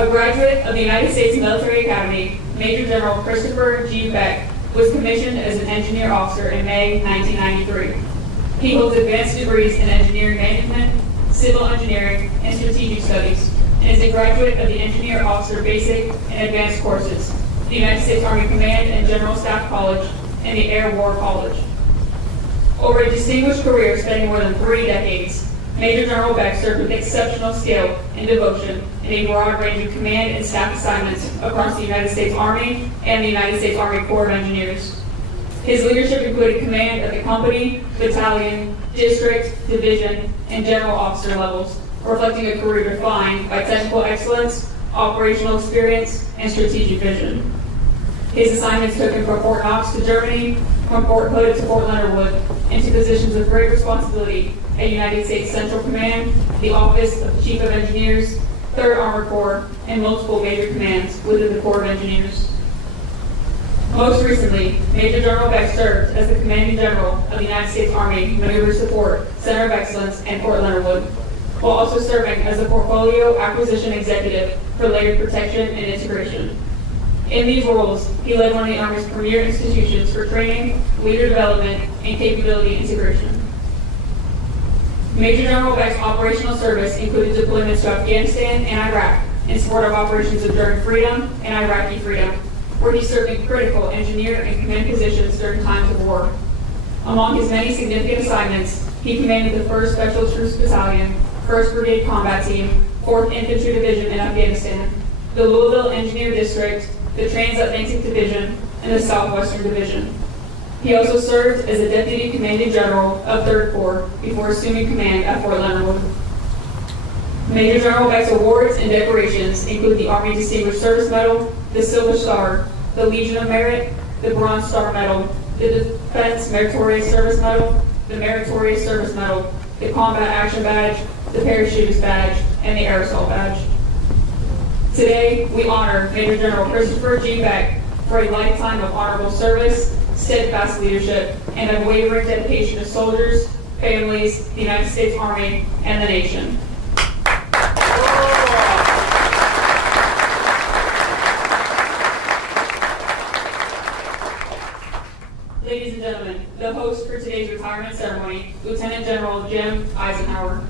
A graduate of the United States Military Academy, Major General Christopher G. Beck was commissioned as an engineer officer in May 1993. He holds advanced degrees in engineering management, civil engineering, and strategic studies, and is a graduate of the Engineer Officer Basic and Advanced courses, the United States Army Command and General Staff College, and the Air War College. Over a distinguished career spanning more than 3 decades, Major General Beck served with exceptional skill and devotion in a broad range of command and staff assignments across the United States Army and the United States Army Corps of Engineers. His leadership included command of the company, battalion, district, division, and general officer levels, reflecting a career defined by technical excellence, operational experience, and strategic vision. His assignments took him from Fort Knox to Germany, from Fort Hood to Fort Leonard Wood, into positions of great responsibility at United States Central Command, the Office of the Chief of Engineers, 3rd Armored Corps, and multiple major commands within the Corps of Engineers. Most recently, Major General Beck served as the Commanding General of the United States Army Maneuver Support Center of Excellence in Fort Leonard Wood, while also serving as the Portfolio Acquisition Executive for Layered Protection and Integration. In these roles, he led one of the Army's premier institutions for training, leader development, and capability integration. Major General Beck's operational service included deployments to Afghanistan and Iraq in support of operations Enduring Freedom and Iraqi Freedom, where he served in critical engineer and command positions during times of war. Among his many significant assignments, he commanded the 1st Special Troops Battalion, 1st Brigade Combat Team, 4th Infantry Division in Afghanistan, the Louisville Engineer District, the Transatlantic Division, and the Southwestern Division. He also served as a Deputy Commanding General of 3rd Corps before assuming command at Fort Leonard Wood. Major General Beck's awards and decorations include the Army Distinguished Service Medal, the Silver Star, the Legion of Merit, the Bronze Star Medal, the Defense Meritorious Service Medal, the Meritorious Service Medal, the Combat Action Badge, the Parachutist Badge, and the Aerosol Badge. Today, we honor Major General Christopher G. Beck for a lifetime of honorable service, steadfast leadership, and unwavering dedication to soldiers, families, the United States Army, and the nation. Ladies and gentlemen, the host for today's retirement ceremony, Lieutenant General Jim Eisenhower.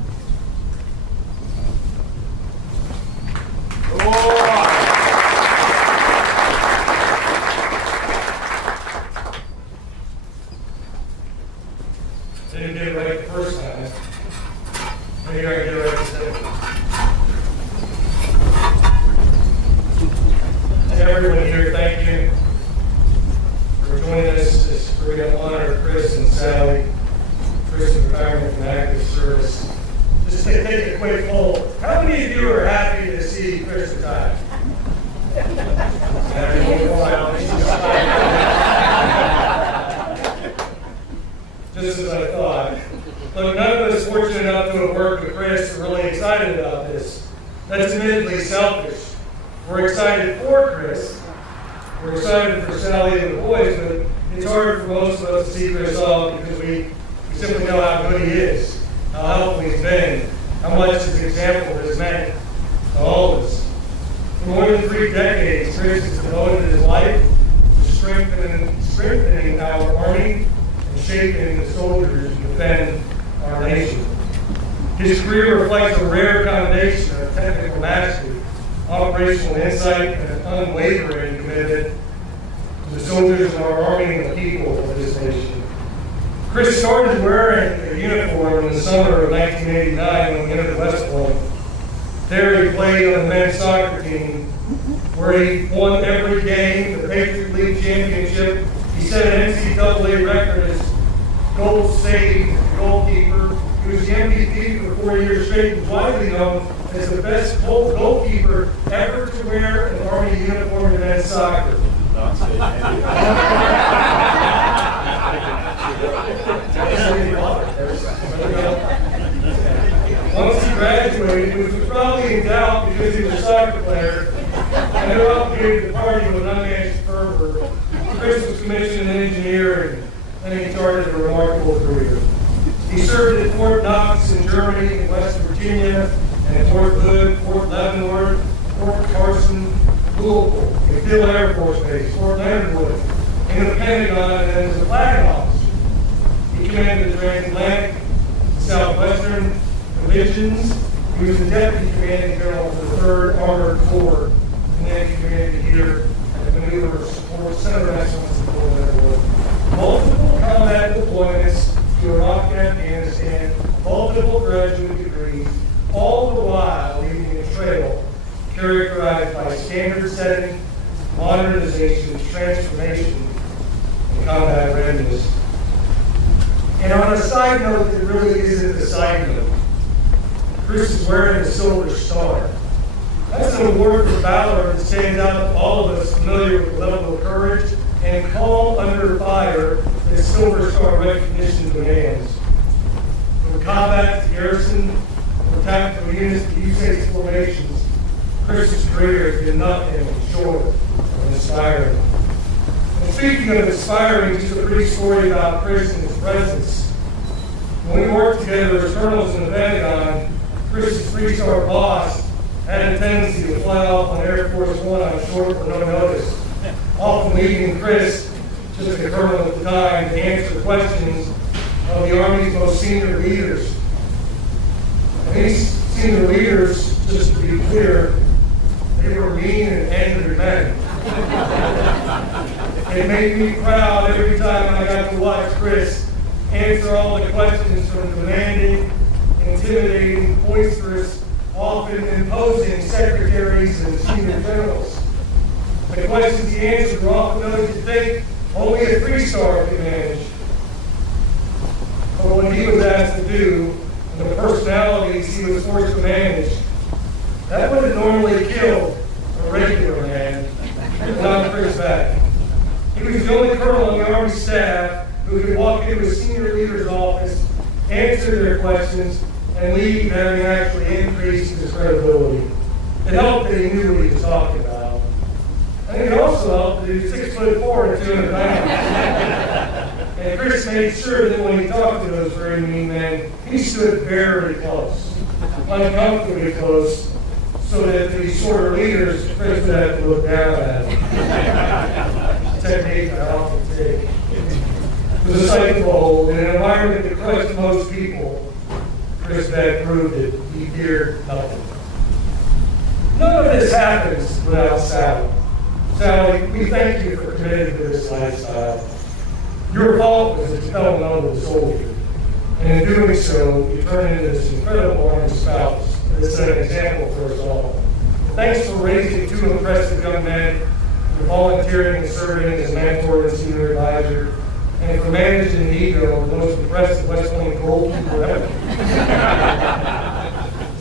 Didn't get it right the first time. Maybe I can get it right the second. Everyone here, thank you for joining us. We're going to honor Chris and Sally. Chris is retirement from active service. Just to take a quick poll. How many of you are happy to see Chris retire? Just as I thought. Look, none of us fortunate enough to have worked with Chris are really excited about this. That's admittedly selfish. We're excited for Chris. We're excited for Sally and the boys, but it's hard for most of us to see Chris off because we simply know how good he is, how helpful he's been, how much his example has meant to all of us. For more than 3 decades, Chris has devoted his life to strengthening our Army and shaping the soldiers who defend our nation. His career reflects a rare combination of technical mastery, operational insight, and an unwavering commitment to the soldiers of our Army and the people of this nation. Chris started wearing a uniform in the summer of 1989 when he entered West Point. There he played on the men's soccer team, where he won every game, the Patriot League championship. He set an NCAA record as goal saved goalkeeper. He was the MVP for 4 years straight and widely known as the best goalkeeper ever to wear an Army uniform in men's soccer. Once he graduated, which was probably in doubt because he was a soccer player, and they're obligated to party with unmatched fervor, Chris was commissioned in engineering, and he started a remarkable career. He served at Fort Knox in Germany, in West Virginia, and at Fort Hood, Fort Leavenworth, Fort Louisville, McDill Air Force Base, Fort Leonard Wood, in the Pentagon, and as a flag officer. He commanded the transatlantic, southwestern divisions. He was the deputy commanding general for the 3rd Armored Corps, and then he commanded here at the Maneuver Support Center of Excellence in Fort Leonard Wood. Multiple combat deployments to Iraq and Afghanistan, multiple graduate degrees, all the while leaving a trail characterized by standard setting, modernization, transformation, and combat readiness. And on a side note that really isn't a side note, Chris is wearing the Silver Star. That's an award for valor that stands out to all of us familiar with the level of courage and calm under fire that Silver Star recognition demands. From combat to garrison, from tactical units to USA's formations, Chris's career has been nothing short of inspiring. And speaking of inspiring, just a brief story about Chris and his presence. When we worked together as colonels in the Pentagon, Chris's 3-star boss had a tendency to fly off on Air Force One on short or no notice, often leaving Chris, just a colonel at the time, to answer questions of the Army's most senior leaders. And these senior leaders, just to be clear, they were mean and angry men. It made me proud every time I got to watch Chris answer all the questions from demanding, intimidating, boisterous, often imposing secretaries and senior generals. The questions he answered were often those you think only a 3-star could manage. But what he was asked to do, and the personalities he was forced to manage, that would have normally killed a regular man, but not Chris Beck. He was the only colonel on the Army staff who could walk into a senior leader's office, answer their questions, and leave having actually increased his credibility. It helped that he knew what he was talking about. I think it also helped that he was 6'4" and 200 pounds. And Chris made sure that when he talked to those very mean men, he stood very close, uncomfortably close, so that these shorter leaders, Chris would have to look down at him. Technique I often take. It was a sight to behold. In an environment that crushed most people, Chris Beck proved that he feared nothing. None of this happens without Sally. Sally, we thank you for committing to this lifestyle. Your fault was that you fell in love with a soldier. And in doing so, you turned into this incredible Army spouse. It's an example for us all. Thanks for raising 2 impressive young men, for volunteering and serving as a mentor and senior advisor, and for managing the ego of the most impressive West Point goalkeeper ever.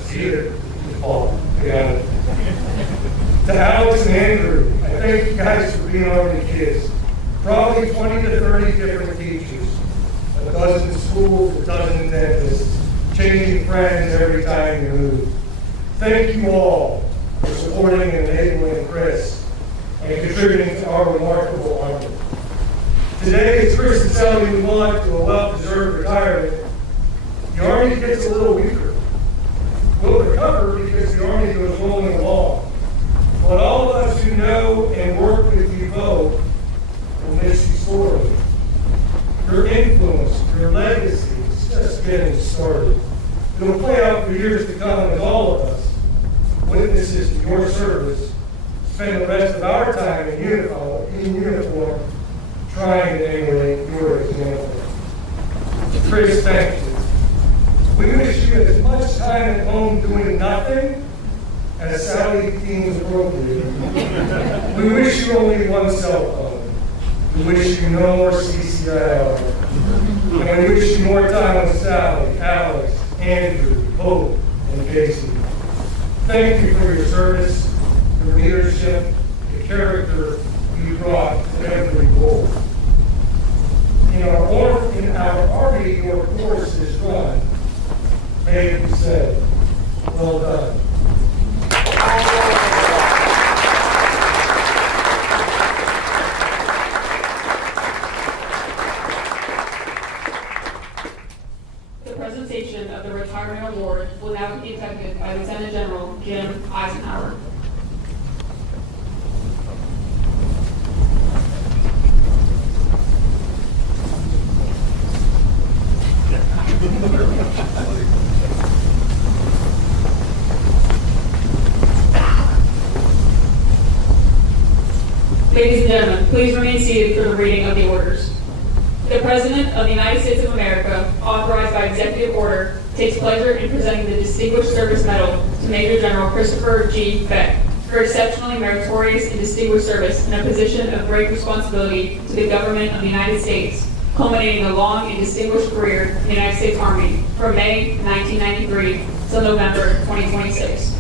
See it, Paul. Yeah. To Alex and Andrew, I thank you guys for being Army kids. Probably 20 to 30 different teachers, a dozen schools, a dozen dentists, changing friends every time you move. Thank you all for supporting and enabling Chris and contributing to our remarkable Army. Today, as Chris and Sally move on to a well-deserved retirement, the Army gets a little weaker. We'll recover because the Army goes rolling along. But all of us who know and work with you both will miss you sorely. Your influence, your legacy is just getting started. It'll play out for years to come as all of us, witnesses to your service, spend the rest of our time in uniform trying to emulate your example. Chris, thank you. We wish you as much time at home doing nothing as Sally deems appropriate. We wish you only one cell phone. We wish you no more CCIR. And we wish you more time with Sally, Alex, Andrew, Hope, and Casey. Thank you for your service, your leadership, the character you brought to every goal. In our Army, your course is run. May it be said, well done. The presentation of the Retirement Award will now be conducted by Lieutenant General Jim Eisenhower. Ladies and gentlemen, please remain seated for the reading of the orders. The President of the United States of America, authorized by executive order, takes pleasure in presenting the Distinguished Service Medal to Major General Christopher G. Beck for exceptionally meritorious and distinguished service in a position of great responsibility to the government of the United States, culminating a long and distinguished career in the United States Army from May 1993 till November 2026.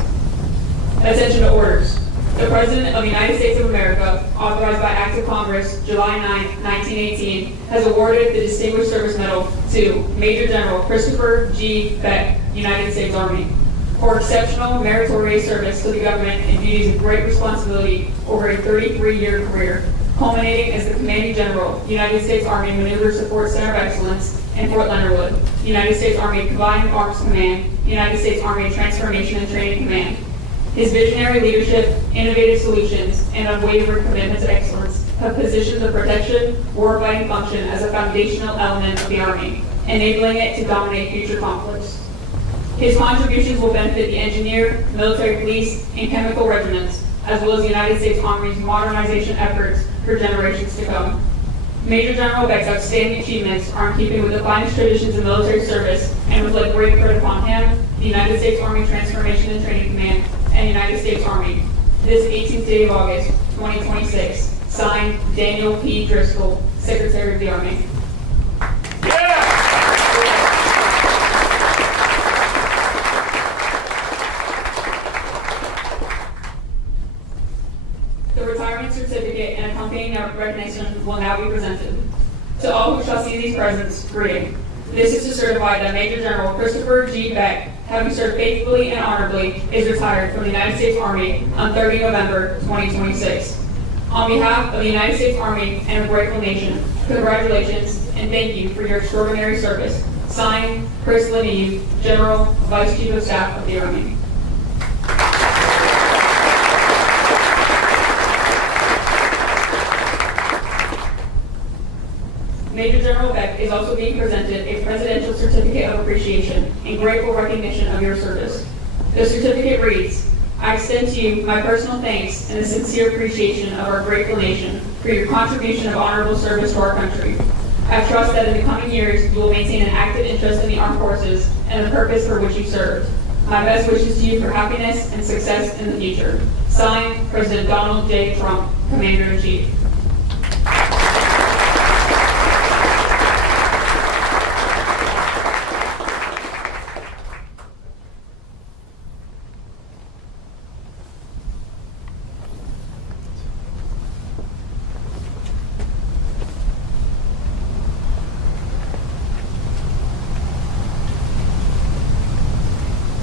Attention to orders. The President of the United States of America, authorized by Act of Congress, July 9, 1918, has awarded the Distinguished Service Medal to Major General Christopher G. Beck, United States Army, for exceptional meritorious service to the government and duties of great responsibility over a 33-year career, culminating as the Commanding General, United States Army Maneuver Support Center of Excellence in Fort Leonard Wood, United States Army Combined Arms Command, United States Army Transformation and Training Command. His visionary leadership, innovative solutions, and unwavering commitment to excellence have positioned the protection, warfighting function as a foundational element of the Army, enabling it to dominate future conflicts. His contributions will benefit the engineer, military police, and chemical regiments, as well as the United States Army's modernization efforts for generations to come. Major General Beck's outstanding achievements are in keeping with the finest traditions of military service and reflect great credit upon him, the United States Army Transformation and Training Command, and United States Army. This 18th day of August, 2026. Signed, Daniel P. Driscoll, Secretary of the Army. The retirement certificate and accompanying recognition will now be presented. To all who shall see these presents, greeting. This is to certify that Major General Christopher G. Beck, having served faithfully and honorably, is retired from the United States Army on 30 November 2026. On behalf of the United States Army and a grateful nation, congratulations and thank you for your extraordinary service. Signed, Chris Lanieve, General, Vice Chief of Staff of the Army. Major General Beck is also being presented a Presidential Certificate of Appreciation in grateful recognition of your service. The certificate reads, I extend to you my personal thanks and a sincere appreciation of our grateful nation for your contribution of honorable service to our country. I trust that in the coming years you will maintain an active interest in the armed forces and the purpose for which you served. My best wishes to you for happiness and success in the future. Signed, President Donald J. Trump, Commander-in-Chief.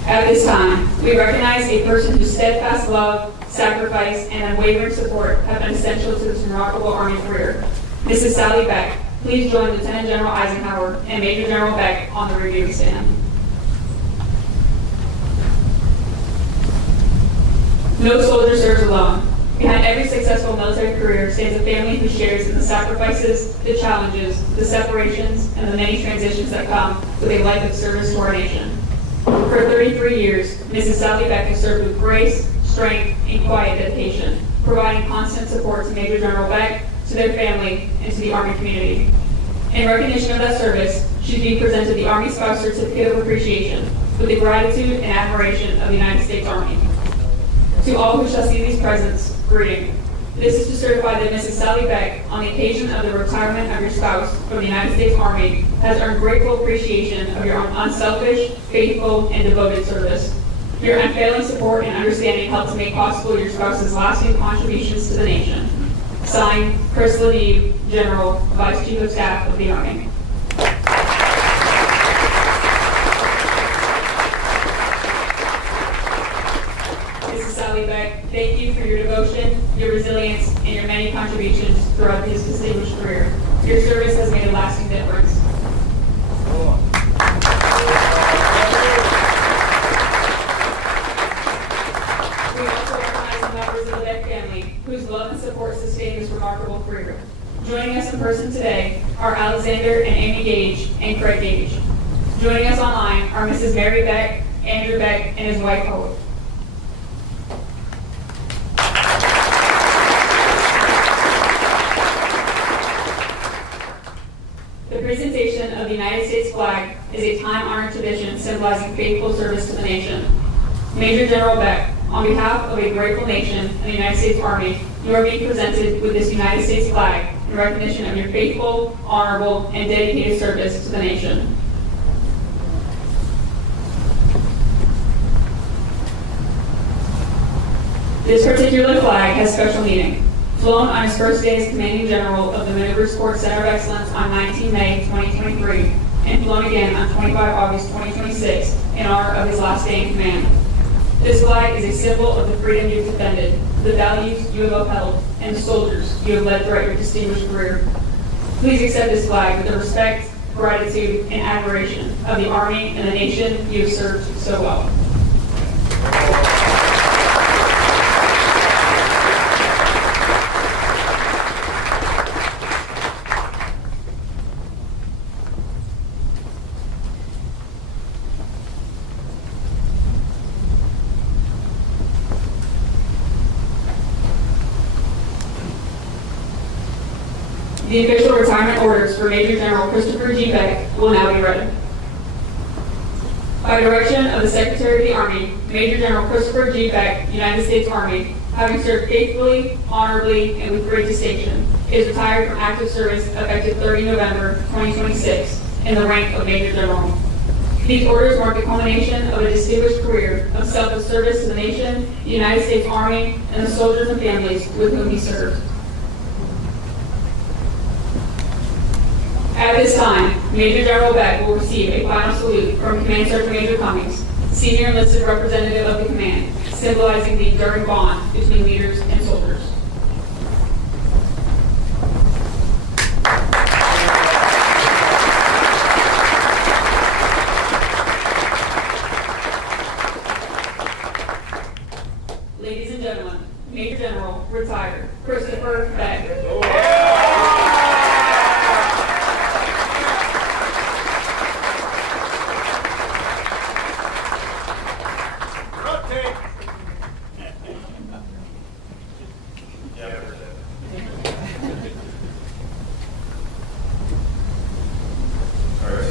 At this time, we recognize a person whose steadfast love, sacrifice, and unwavering support have been essential to this remarkable Army career. Mrs. Sally Beck, please join Lieutenant General Eisenhower and Major General Beck on the review stand. No soldier serves alone. Behind every successful military career stands a family who shares in the sacrifices, the challenges, the separations, and the many transitions that come with a life of service to our nation. For 33 years, Mrs. Sally Beck has served with grace, strength, and quiet dedication, providing constant support to Major General Beck, to their family, and to the Army community. In recognition of that service, she's being presented the Army Spouse Certificate of Appreciation with the gratitude and admiration of the United States Army. To all who shall see these presents, greeting. This is to certify that Mrs. Sally Beck, on the occasion of the retirement of your spouse from the United States Army, has earned grateful appreciation of your unselfish, faithful, and devoted service. Your unfailing support and understanding helped to make possible your spouse's lasting contributions to the nation. Signed, Chris Lanieve, General, Vice Chief of Staff of the Army. Mrs. Sally Beck, thank you for your devotion, your resilience, and your many contributions throughout this distinguished career. Your service has made a lasting difference. We also recognize the members of the Beck family whose love and support sustain this remarkable career. Joining us in person today are Alexander and Amy Gage and Craig Gage. Joining us online are Mrs. Mary Beck, Andrew Beck, and his wife Hope. flag is a time-honored tradition symbolizing faithful service to the nation. Major General Beck, on behalf of a grateful nation and the United States Army, you are being presented with this United States flag in recognition of your faithful, honorable, and dedicated service to the nation. This particular flag has special meaning. Flown on his first day as Commanding General of the Maneuver Sports Center of Excellence on 19 May 2023, and flown again on 25 August 2026 in honor of his last day in command. This flag is a symbol of the freedom you've defended, the values you have upheld, and the soldiers you have led throughout your distinguished career. Please accept this flag with the respect, gratitude, and admiration of the Army and the nation you have served so well. The official retirement orders for Major General Christopher G. Beck will now be read. By direction of the Secretary of the Army, Major General Christopher G. Beck, United States Army, having served faithfully, honorably, and with great distinction, is retired from active service effective 30 November 2026 in the rank of Major General. These orders mark the culmination of a distinguished career of selfless service to the nation, the United States Army, and the soldiers and families with whom he served. At this time, Major General Beck will receive a final salute from Command Sergeant Major Cummings, Senior Enlisted Representative of the Command, symbolizing the enduring bond between leaders and soldiers. Ladies and gentlemen, Major General, retired, Christopher Beck.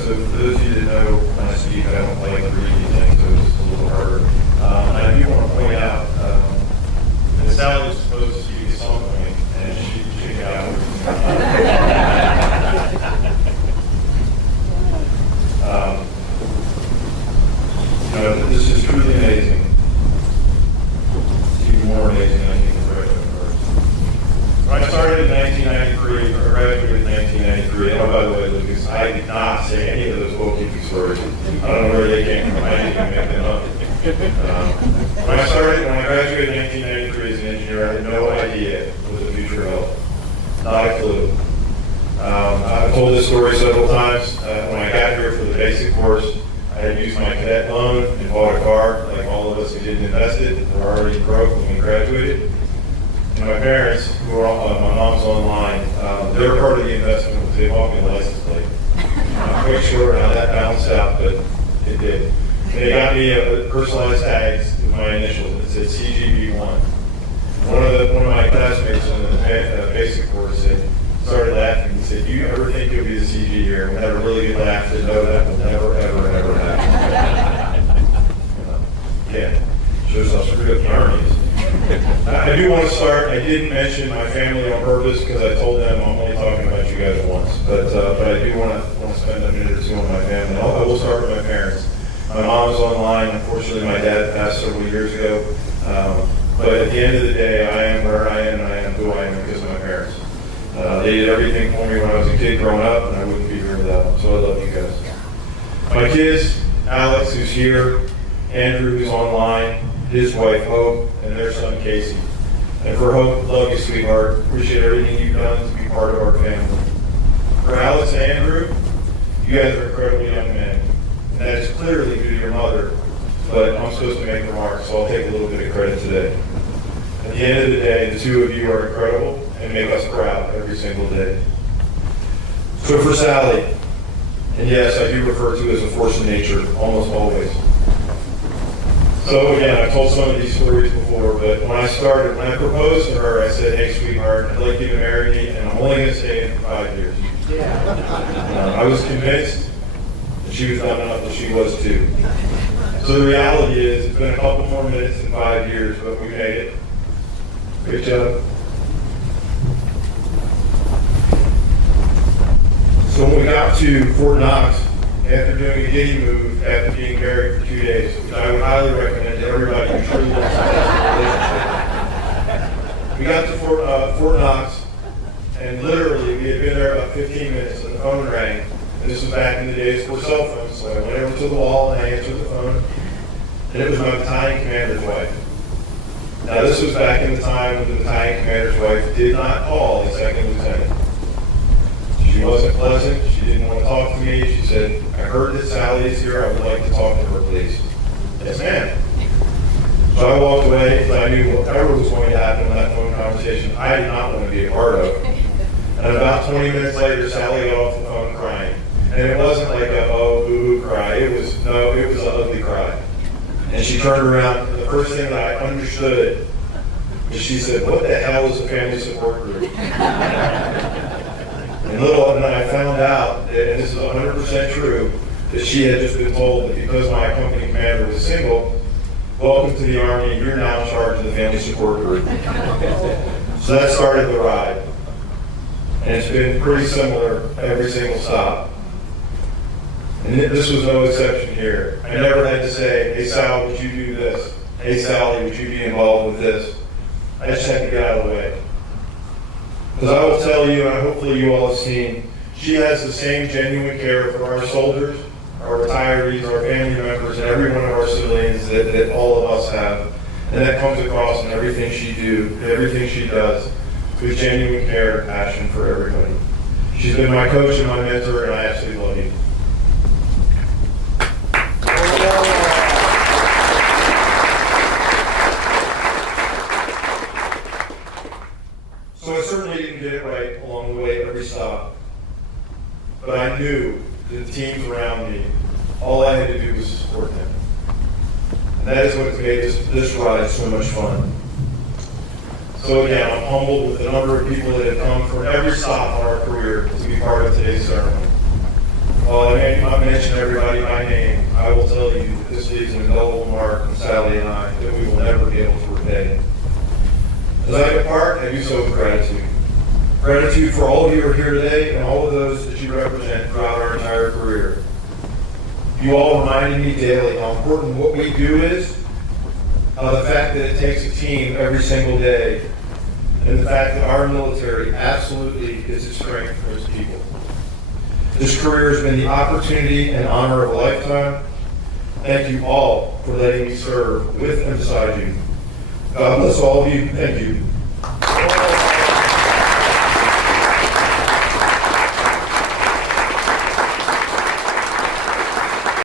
So for those of you that know when I speak, I don't like to read anything, so it's a little harder. And I do want to point out that Sally was supposed to be at some point, and she got out. This is truly amazing. It's even more amazing than I think the graduate first. When I started in 1993, or graduated in 1993, and oh, by the way, Lucas, I did not say any of those bookkeeping stories. I don't know where they came from. I didn't even make them up. When I graduated in 1993 as an engineer, I had no idea what the future held. Not a clue. I've told this story several times. When I got here for the basic course, I had used my cadet loan and bought a car, like all of us who didn't invest it. Were already broke when we graduated. And my parents, who were my mom's online, they were part of the investment because they bought me a license plate. I'm not quite sure how that balanced out, but it did. And they got me a personalized tags with my initials. It said CGB1. One of my classmates in the basic course started laughing. He said, "Do you ever think you'll be the CG here?" And we had a really good laugh. Said, "No, that will never, ever, ever happen." Yeah, shows how screwed up the Army is. I do want to start. I didn't mention my family on purpose because I told them I'm only talking about you guys once. But I do want to spend a minute or two on my family. I will start with my parents. My mom is online. Unfortunately, my dad passed several years ago. But at the end of the day, I am where I am, and I am who I am because of my parents. They did everything for me when I was a kid growing up, and I wouldn't be here without them. So I love you guys. My kids, Alex, who's here, Andrew, who's online, his wife, Hope, and their son, Casey. And for Hope, love you, sweetheart. Appreciate everything you've done to be part of our family. For Alex and Andrew, you guys are incredibly young men. And that is clearly due to your mother, but I'm supposed to make remarks, so I'll take a little bit of credit today. At the end of the day, the two of you are incredible and make us proud every single day. So for Sally, and yes, I do refer to as a force of nature, almost always. So again, I've told some of these stories before, but when I proposed to her, I said, "Hey, sweetheart, I'd like you to marry me, and I'm only going to stay in for 5 years." I was convinced she was dumb enough that she was too. So the reality is, it's been a couple more minutes than 5 years, but we made it. Great job. So when we got to Fort Knox, after doing a giddy move, after being married for 2 days, which I would highly recommend to everybody who truly wants to have a relationship. We got to Fort Knox, and literally we had been there about 15 minutes, and the phone rang. And this was back in the days before cell phones, so I went over to the wall and I answered the phone, and it was my battalion commander's wife. Now this was back in the time when the battalion commander's wife did not call a second lieutenant. She wasn't pleasant. She didn't want to talk to me. She said, I heard that Sally is here. I would like to talk to her, please. Yes, ma'am. So I walked away because I knew whatever was going to happen in that phone conversation, I did not want to be a part of. And about 20 minutes later, Sally got off the phone crying. And it wasn't like a, oh, boo-hoo cry. It was an ugly cry. And she turned around, and the first thing that I understood was she said, what the hell is a family support group? And then I found out, and this is 100% true, that she had just been told that because my company commander was single, welcome to the Army, you're now in charge of the family support group. So that started the ride. And it's been pretty similar every single stop. And this was no exception here. I never had to say, hey Sal, would you do this? Hey Sally, would you be involved with this? I just had to get out of the way. Because I will tell you, and hopefully you all have seen, she has the same genuine care for our soldiers, our retirees, our family members, and every one of our civilians that all of us have. And that comes across in everything she does, with genuine care and passion for everybody. She's been my coach and my mentor, and I absolutely love you. So I certainly didn't get it right along the way every stop. But I knew that the teams around me, all I had to do was support them. And that is what has made this ride so much fun. So again, I'm humbled with the number of people that have come from every stop in our career to be part of today's ceremony. While I may not mention everybody by name, I will tell you that this leaves an indelible mark on Sally and I that we will never be able to repay. As I depart, I do so with gratitude. Gratitude for all of you who are here today and all of those that you represent throughout our entire career. You all reminded me daily how important what we do is, the fact that it takes a team every single day, and the fact that our military absolutely is its strength for its people. This career has been the opportunity and honor of a lifetime. Thank you all for letting me serve with and beside you. God bless all of you. Thank you.